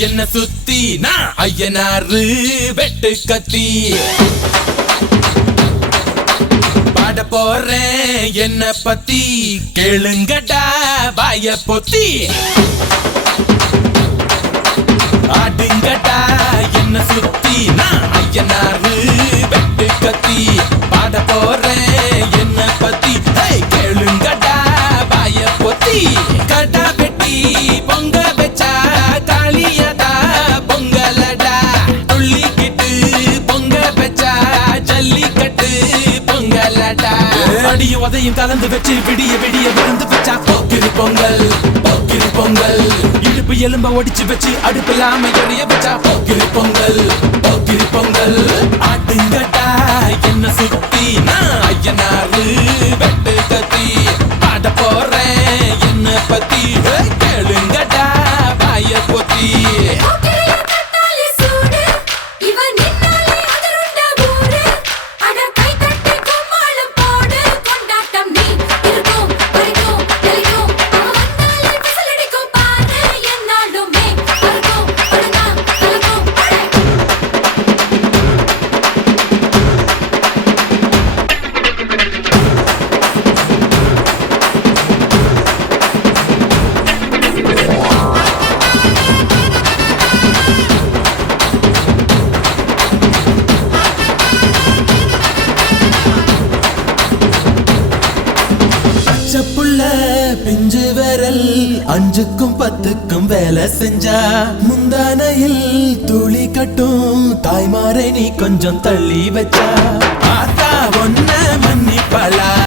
என்ன சுத்தி நான் ஐயனாரு வெட்டு கத்தி பாட போறேன் என்ன பத்தி கேளுங்கடா வாய பொத்தி ஆடுங்கடா என்ன சுத்தி நான் ஐயனாரு வெட்டு கத்தி பாட போறேன் என்ன பத்தி கேளுங்கடா வாய பொத்தி கடா வெட்டி பொங்க வச்சா காளியதா பொங்கலடா துள்ளிக்கிட்டு பொங்க வச்சா ஜல்லிக்கட்டு பொங்கலடா அடியும் உதையும் கலந்து வச்சு விடிய விடிய விழுந்து வச்சா போக்கிரி பொங்கல் போக்கிரி பொங்கல் இடுப்பு எலும்ப ஒடிச்சு வச்சு அடுப்பில்லாம எறிய வச்சா போக்கிரி பொங்கல் போக்கிரி பொங்கல் ஆட்டுங்கட்டா என்ன சுத்தி நான் ஐயனாரு வெட்டு கத்தி பாட போறேன் என்ன பத்தி கேளுங்கடா வாய பொத்தி புள்ள பிஞ்சு விரல் அஞ்சுக்கும் பத்துக்கும் வேலை செஞ்சா முந்தானையில் துளி கட்டும் தாய்மாரை நீ கொஞ்சம் தள்ளி வச்சா ஆத்தா ஒன்ன மன்னிப்பலா